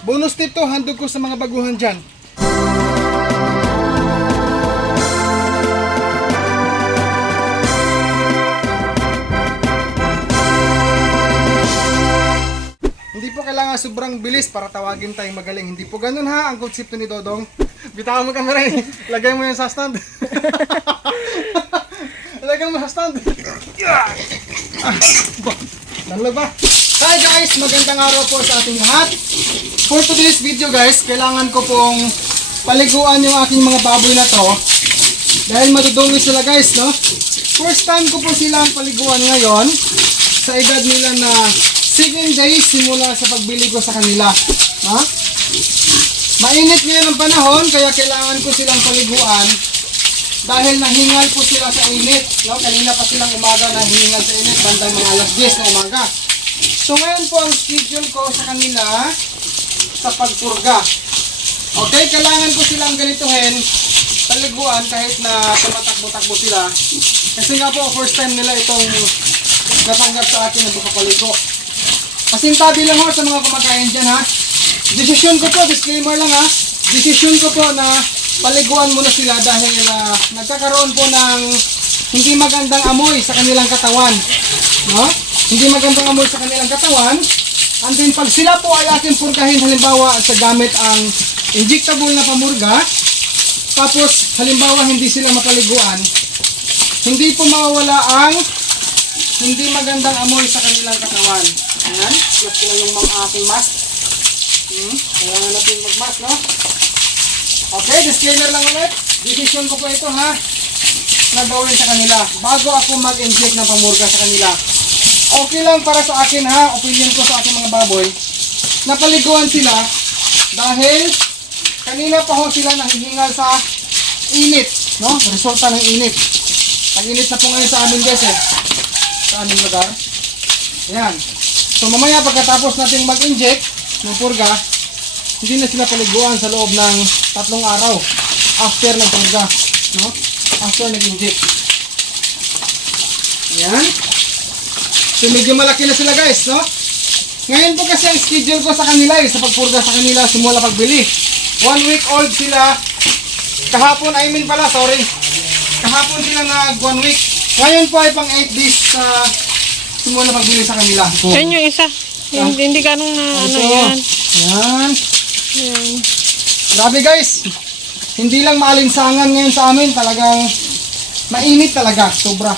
Bonus tip to, handog ko sa mga baguhan dyan. Hindi po kailangan sobrang bilis para tawagin tayong magaling. Hindi po ganun ha, ang konsepto ni Dodong. Bitawan mo kamera eh. Lagay mo yan sa stand. Lagay mo sa stand. Nalo ba? Hi guys, magandang araw po sa ating lahat. For today's video guys, kailangan ko pong paliguan yung aking mga baboy na to. Dahil madudungis sila guys, no? First time ko po silang paliguan ngayon. Sa edad nila na 7 days simula sa pagbili ko sa kanila. Ha? Mainit ngayon ang panahon, kaya kailangan ko silang paliguan. Dahil nahingal po sila sa init. No? Kanina pa silang umaga nahingal sa init, bandang mga alas 10 na umaga. So ngayon po ang schedule ko sa kanila sa pagpurga. Okay, kailangan ko silang ganituhin, paliguan kahit na tumatakbo-takbo sila. Kasi nga po, first time nila itong natanggap sa akin na bukapaligo. Pasintabi lang ho sa mga kumakain dyan ha. Desisyon ko po, disclaimer lang ha. Desisyon ko po na paliguan muna sila dahil nagkakaroon po ng hindi magandang amoy sa kanilang katawan. No? Hindi magandang amoy sa kanilang katawan. And then pag sila po ay aking purgahin, halimbawa sa gamit ang injectable na pamurga, tapos halimbawa hindi sila mapaliguan, hindi po mawawala ang hindi magandang amoy sa kanilang katawan. Ayan, slap ko lang yung mga aking mask. Kailangan natin mag-mask, no? Okay, disclaimer lang ulit. Decision ko po ito ha, na gawin sa kanila bago ako mag-inject ng pamurga sa kanila. Okay lang para sa akin ha, opinion ko sa aking mga baboy, napaliguan sila dahil kanina pa ho sila nahihingal sa init, no? Resulta ng init. Pag-init na po ngayon sa amin guys eh, sa aming lugar. Ayan. So mamaya pagkatapos natin mag-inject ng purga, hindi na sila paliguan sa loob ng 3 araw after ng purga, no? After nag-inject. Ayan. So medyo malaki na sila guys, no? Ngayon po kasi ang schedule ko sa kanila sa pagpurga sa kanila simula pagbili. 1 week old sila. Kahapon, kahapon sila nag 1 week. Ngayon po ay pang 8 days sa simula pagbili sa kanila. Yan yung isa. Hindi ganong na ano yan. Yan. Yan. Grabe guys. Hindi lang maalinsangan ngayon sa amin. Talagang mainit talaga. Sobra.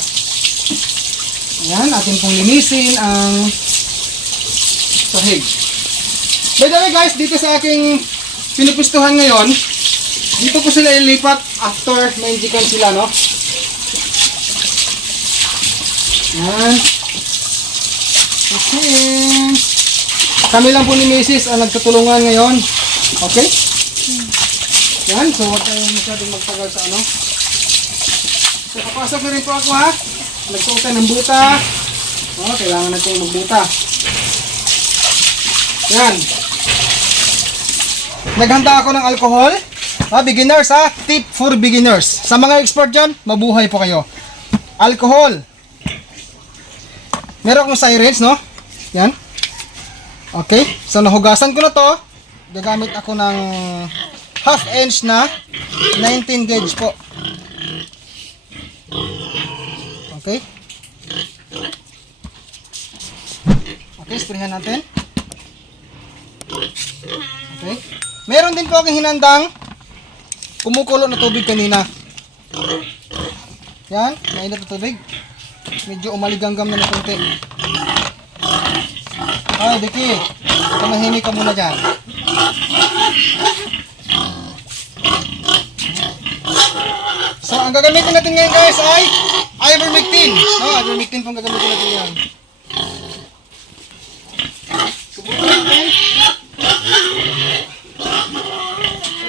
Ayan, atin pong linisin ang sahig. By the way guys, dito sa aking pinupustuhan ngayon, dito ko sila ilipat after ma-injikan sila, no? Ayan. Okay. Kami lang po ni Mrs. ang nagtutulungan ngayon. Okay? Ayan, so huwag kayong masyadong magtagal sa ano. So kapasok na rin po ako ha. Nagsuot ng buta. Oh, kailangan natin magbuta. Yan. Naghanda ako ng alcohol. Beginners ha. Tip for beginners. Sa mga expert dyan, mabuhay po kayo. Alcohol. Meron akong sirens, no? Yan. Okay. So nahugasan ko na to. Gagamit ako ng half inch na 19 gauge po. Okay. Okay, sprayhan natin. Okay. Meron din po akong hinandang kumukulo na tubig kanina. Yan, mainit na tubig. Medyo umaliganggam na ng konti. Ay, Diki. Tumahimik ka muna dyan. So, ang gagamitin natin ngayon guys ay ivermectin. No, ivermectin pong gagamitin natin yan. Subukan natin.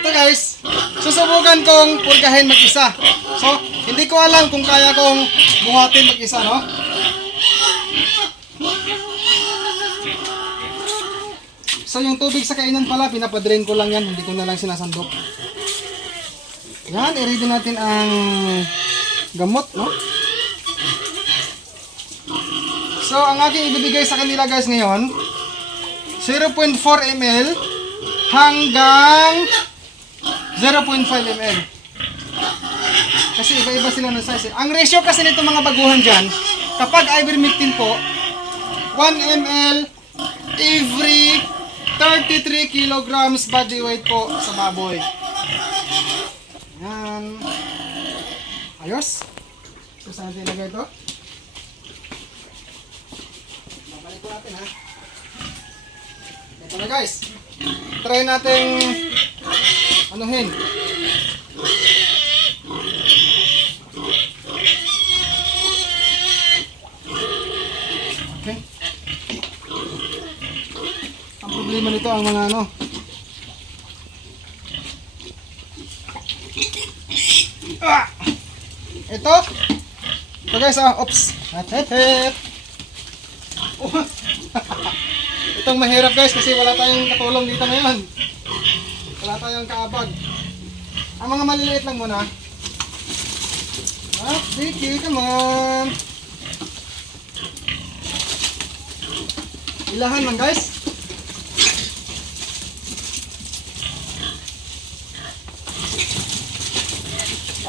Ito guys, susubukan kong purgahin mag-isa. So, hindi ko alam kung kaya kong buhatin mag-isa, no? So, yung tubig sa kainan pala, pinapadrain ko lang yan. Hindi ko na lang sinasandok. Yan, i-ready natin ang gamot, no? So, ang aking ibibigay sa kanila guys ngayon, 0.4 ml hanggang 0.5 ml. Kasi iba-iba sila ng size. Ang ratio kasi nito mga baguhan dyan, kapag ivermectin po, 1 ml every 33 kilograms body weight po sa baboy. Yan. Ayos. So, saan natin ilagay ito? Babalik ko natin ha. Ito na guys. Try natin anuhin. Okay. Ang problema nito ang mga ano. Ah! Ito. Ito guys oops. Hat. Oh. Itong mahirap guys kasi wala tayong katulong dito ngayon. Wala tayong kaabag. Ang mga maliliit lang muna. Ah, Vicky, come on. Ilahan lang guys.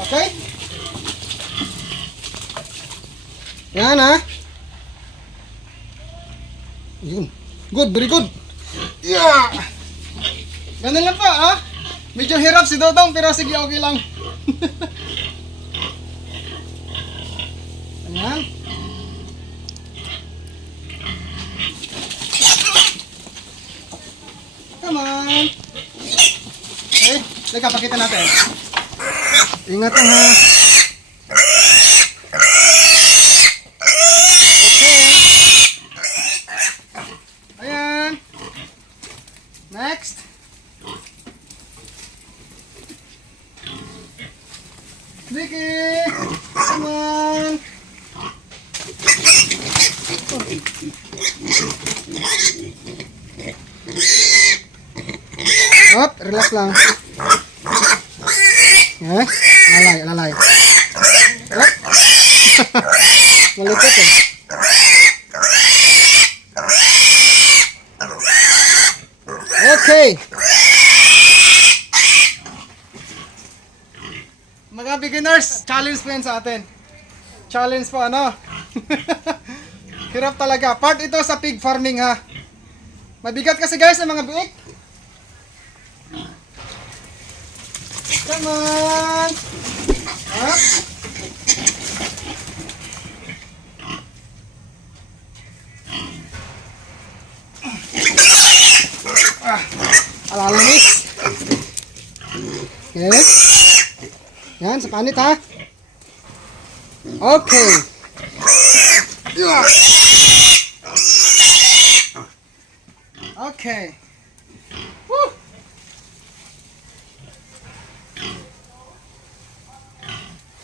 Okay? Yan ha. Yun. Good, very good. Yeah. Ganun lang pa ha. Medyo hirap si Dodong pero sige okay lang. Ayan. Come on. Okay, teka pakita natin. Ingat lang ha. Okay. Ayan. Next. Vicky! Come on! Hop, relax lang. Eh, lalay. Hop. Malikot eh. Okay. Mga beginners, challenge po yan sa atin. Challenge po ano. Hirap talaga. Part ito sa pig farming ha. Mabigat kasi guys ang mga biik. Come on. Up. Alalamis. Okay. Yan, sa panit ha. Okay. Okay. Woo.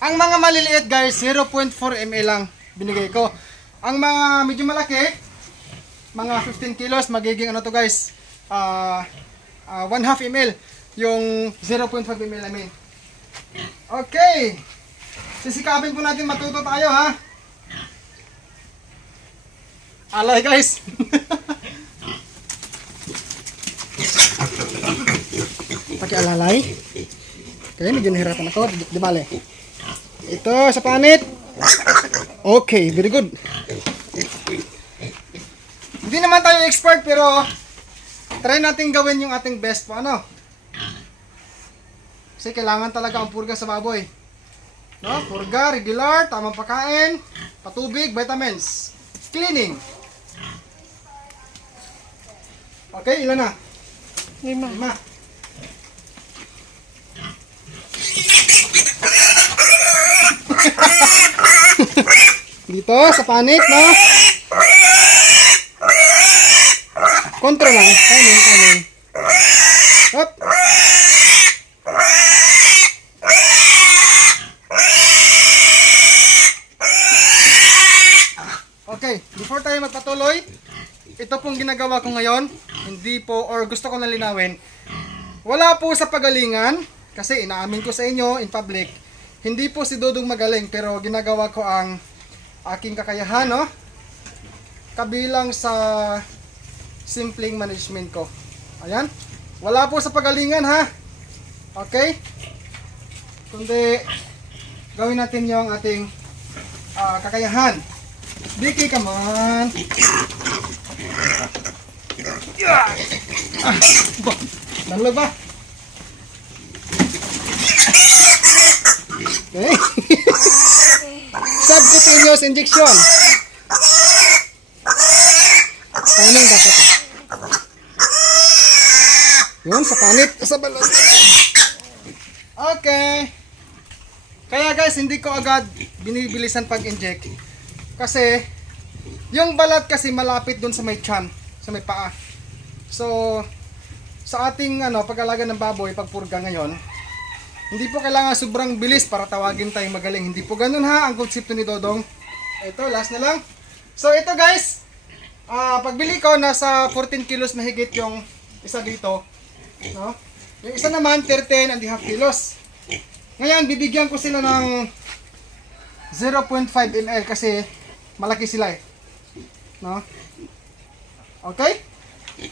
Ang mga maliliit guys, 0.4 ml lang binigay ko. Ang mga medyo malaki, mga 15 kilos, magiging ano to guys, 1/2 ml. Yung 0.5 ml I mean. Okay. Sisikapin po natin matuto tayo ha. Alay guys. Pakialalay. Okay, medyo nahirapan ako. Di bale. Ito sa panit. Okay, very good. Hindi naman tayo expert pero try natin gawin yung ating best po ano. Kasi kailangan talaga ang purga sa baboy. No? Purga, regular, tamang pagkain, patubig, vitamins, cleaning. Okay, ilan na? 5. Dito, sa panit, no? Kontrol lang. Kanin. Hop. Okay, before tayo magpatuloy, ito pong ginagawa ko ngayon, hindi po, or gusto ko na linawin, wala po sa pagalingan, kasi inaamin ko sa inyo in public, hindi po si Dodong magaling, pero ginagawa ko ang aking kakayahan, no? Kabilang sa simpleng management ko. Ayan. Wala po sa pagalingan ha. Okay? Kundi gawin natin yung ating kakayahan. Vicky, come on. Nalulog ba? Okay. Subcutaneous injection. Timing dapat. Yun, sa panit, sa balon. Okay. Kaya guys, hindi ko agad binibilisan pag-inject. Kasi, yung balat kasi malapit dun sa may tiyan, sa may paa. So, sa ating pag-alaga ng baboy, pagpurga ngayon, hindi po kailangan sobrang bilis para tawagin tayong magaling. Hindi po ganun ha, ang konsepto ni Dodong. Ito, last na lang. So, ito guys, pagbili ko, nasa 14 kilos mahigit yung isa dito. No? Yung isa naman, 13.5 kilos. Ngayon, bibigyan ko sila ng 0.5 ml kasi malaki sila eh. No? Okay?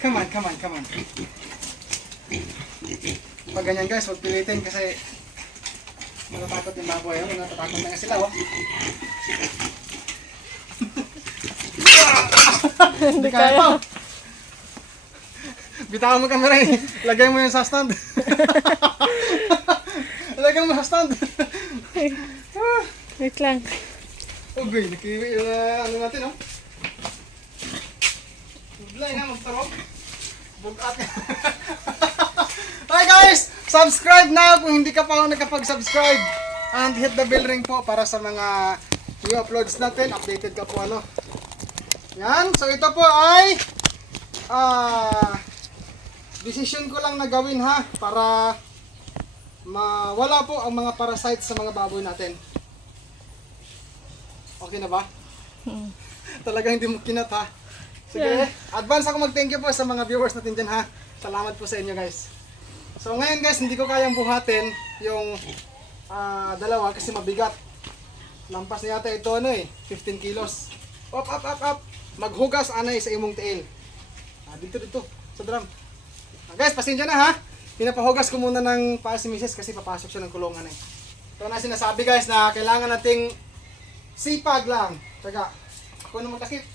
Come on, come on, come on. Pag ganyan guys, huwag pilitin kasi natatakot yung baboy. Natatakot na nga sila oh. Hindi kaya pa. Bitawan mo kamera eh. Lagay mo yun sa stand. Lagay mo sa stand. Wait lang. Okay, nakiwi yung natin oh. Budlay na, magtarong. Bugat. Hi guys! Subscribe na kung hindi ka pa nakapag-subscribe. And hit the bell ring po para sa mga new uploads natin. Updated ka po ano. Yan. So ito po ay decision ko lang na gawin ha. Para mawala po ang mga parasites sa mga baboy natin. Okay na ba? Talagang hindi mo kinat ha. Sige, advance ako mag-thank you po sa mga viewers natin dyan ha. Salamat po sa inyo guys. So ngayon guys, hindi ko kayang buhatin yung dalawa kasi mabigat. Lampas na yata ito 15 kilos. Up, up, up, up. Maghugas anay sa imong tiil. Dito, sa drum. Guys, pasensya na ha. Pinapahugas ko muna ng paa si Mrs. kasi papasok siya ng kulungan eh. Ito na sinasabi guys na kailangan nating sipag lang. Tsaga, ako naman takip.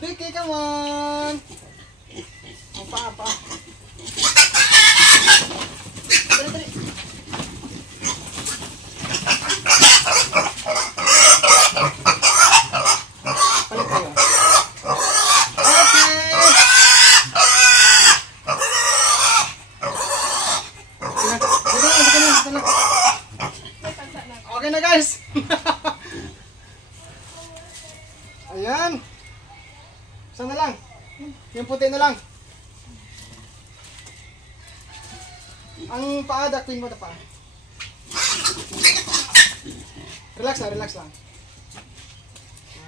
Vicky, come on! Ang paa. Dali. Palit kayo. Okay! Okay na guys! Ayan! Isa na lang. Yung puti na lang. Ang paa, dakwin mo na paa. Relax lang.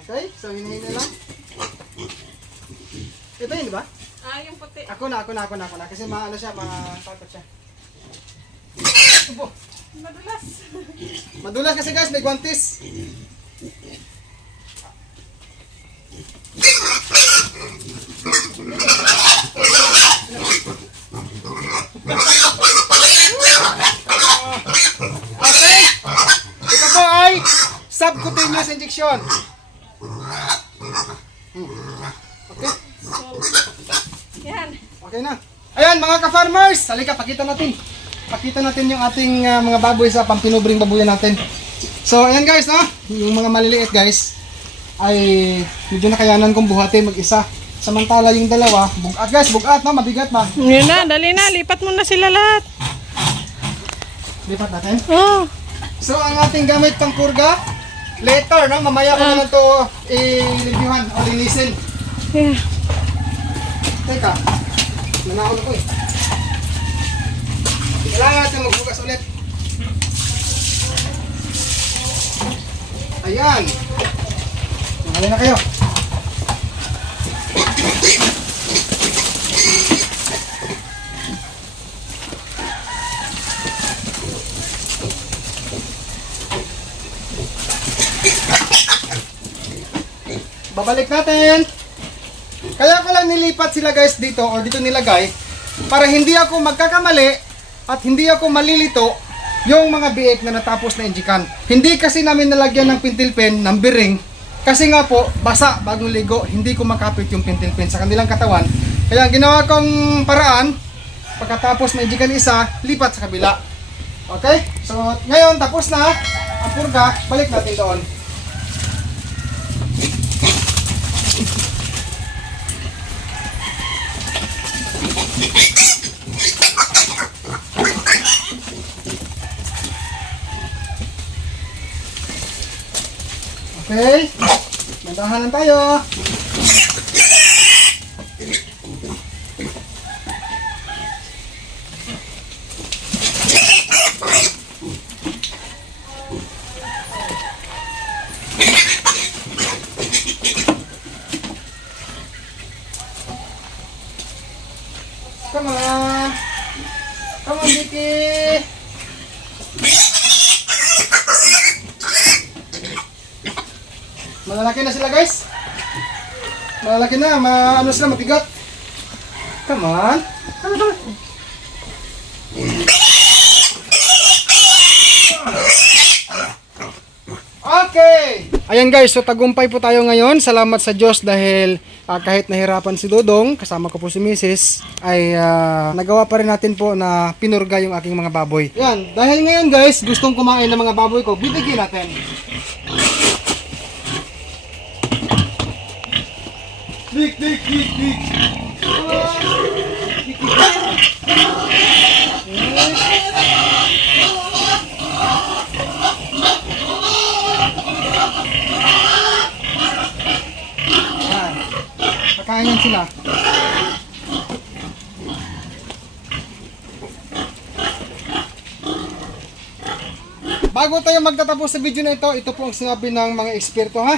Okay, so hinahin lang. Ito yun, di ba? Yung puti. Ako na. Kasi maano siya, matakot siya. Ubo. Madulas kasi guys, may guantes. Okay. Ito po ay subcutaneous injection. Okay. Yan. Okay na. Ayan mga ka-farmers, halika pakita natin. Pakita natin yung ating mga baboy sa pampinubring babuyan natin. So ayan guys, yung mga maliliit guys ay medyo nakayanan kong buhatin mag-isa. Samantala yung dalawa, bugat guys, bugat mabigat na. Yun na, dali na. Lipat mo na sila lahat. Lipat natin. Oh. So ang ating gamit pang purga, later mamaya ko na ito i-reviewhan o linisin. Yeah. Teka, nanahon ako eh. Kailangan natin magbukas ulit. Ayan. Mahalin na kayo. Babalik natin. Kaya ko lang nilipat sila guys dito or dito nilagay para hindi ako magkakamali at hindi ako malilito yung mga biik na natapos na injikan. Hindi kasi namin nalagyan ng pintil pen, ng biring, kasi nga po, basa bagong ligo, hindi ko makapit yung pintil pen sa kanilang katawan. Kaya ang ginawa kong paraan, pagkatapos ma-injikan isa, lipat sa kabila. Okay? So, ngayon tapos na ang purga, balik natin doon. Okay, mandahan lang tayo. Come on. Come on, Vicky. Malalaki na sila, guys. Malalaki na, ano sila, mabigat. Come on. Come on. Okay. Ayan guys, so tagumpay po tayo ngayon. Salamat sa Diyos dahil kahit nahirapan si Dodong, kasama ko po si Mrs. ay nagawa pa rin natin po na pinurga yung aking mga baboy. Yan, dahil ngayon guys, gustong kumain ng mga baboy ko, bibigyan natin. Dik, dik, dik, dik. Yan. Pakain yan sila. Bago tayo magtatapos sa video na ito po ang sinabi ng mga eksperto ha.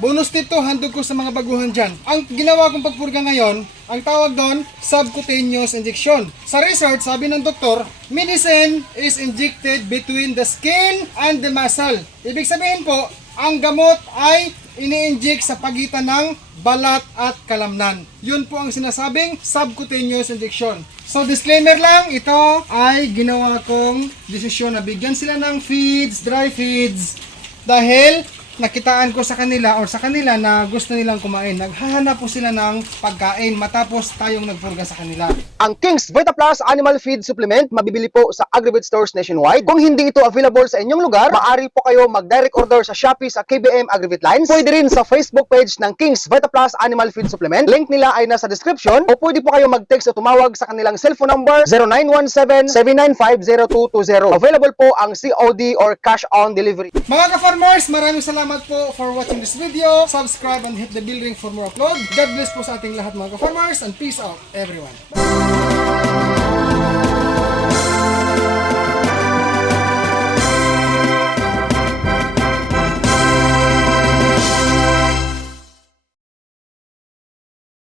Bonus tip to, handog ko sa mga baguhan dyan. Ang ginawa kong pagpurga ngayon, ang tawag doon, subcutaneous injection. Sa research, sabi ng doktor, medicine is injected between the skin and the muscle. Ibig sabihin po, ang gamot ay ini-inject sa pagitan ng balat at kalamnan. Yun po ang sinasabing subcutaneous injection. So disclaimer lang, ito ay ginawa kong desisyon na bigyan sila ng feeds, dry feeds, dahil nakitaan ko sa kanila na gusto nilang kumain. Naghahanap po sila ng pagkain matapos tayong nagpurga sa kanila. Ang King's Vita Plus Animal Feed Supplement mabibili po sa Agrivit Stores nationwide. Kung hindi ito available sa inyong lugar, maaari po kayo mag-direct order sa Shopee sa KBM Agrivit Lines. Pwede rin sa Facebook page ng King's Vita Plus Animal Feed Supplement. Link nila ay nasa description. O pwede po kayo mag-text o tumawag sa kanilang cellphone number 0917-795-0220. Available po ang COD or cash on delivery. Mga ka-farmers, maraming salamat po for watching this video. Subscribe and hit the bell ring for more upload. God bless po sa ating lahat mga ka-farmers and peace out everyone.